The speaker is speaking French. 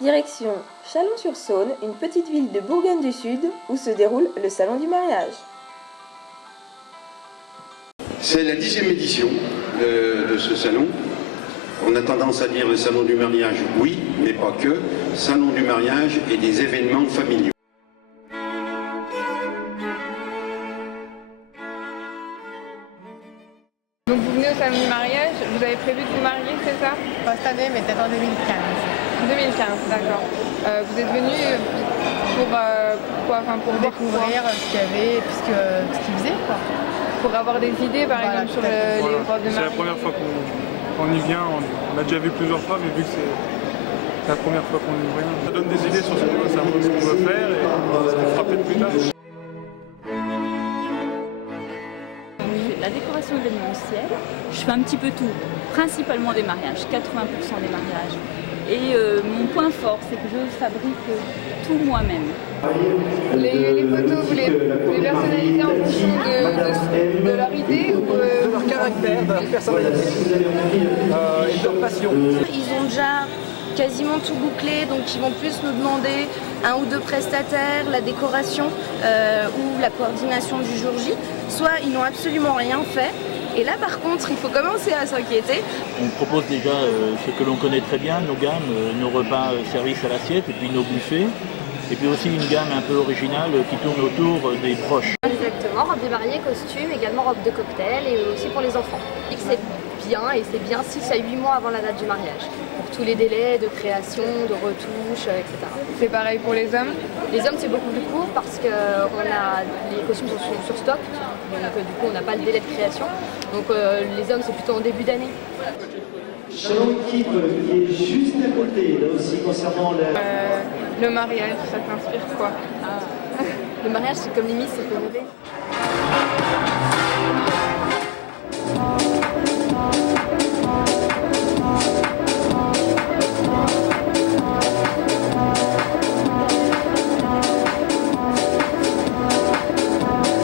Direction Chalon-sur-Saône, une petite ville de Bourgogne du Sud où se déroule le salon du mariage. C'est la 10e édition de ce salon. On a tendance à dire le salon du mariage, oui, mais pas que. Salon du mariage et des événements familiaux. Donc vous venez au salon du mariage, vous avez prévu de vous marier, c'est ça? Pas cette année, mais peut-être en 2015. 2015, d'accord. Vous êtes venu pour quoi? Enfin, pour Découvrir ce qu'il y avait et puis ce qu'ils faisaient, quoi. Pour avoir des idées, par exemple, sur les robes de mariée. C'est la première fois qu'on y vient. On a déjà vu plusieurs fois, mais vu que c'est la première fois qu'on y vient, ça donne des idées sur ce qu'on veut faire et ce qu'on fera peut-être plus tard. Je fais de la décoration événementielle, je fais un petit peu tout, principalement des mariages, 80% des mariages. Et mon point fort, c'est que je fabrique tout moi-même. Les photos, vous les personnalisez en fonction de leur idée ou de leur caractère, de leur personnalité et de leur passion. Ils ont déjà quasiment tout bouclé, donc ils vont plus nous demander un ou deux prestataires, la décoration ou la coordination du jour J. Soit ils n'ont absolument rien fait. Et là par contre, il faut commencer à s'inquiéter. On propose déjà ce que l'on connaît très bien, nos gammes, nos repas services à l'assiette et puis nos buffets. Et puis aussi une gamme un peu originale qui tourne autour des broches. Exactement, robe de mariée, costume, également robe de cocktail et aussi pour les enfants. C'est bien et c'est bien 6 à 8 mois avant la date du mariage. Pour tous les délais de création, de retouches, etc. C'est pareil pour les hommes? Les hommes c'est beaucoup plus court parce que les costumes sont sur stock, donc du coup on n'a pas le délai de création. Donc les hommes c'est plutôt en début d'année. Chalon Équipe qui est juste à côté, là aussi concernant le mariage, ça t'inspire quoi? Le mariage c'est comme limite, ça peut rêver.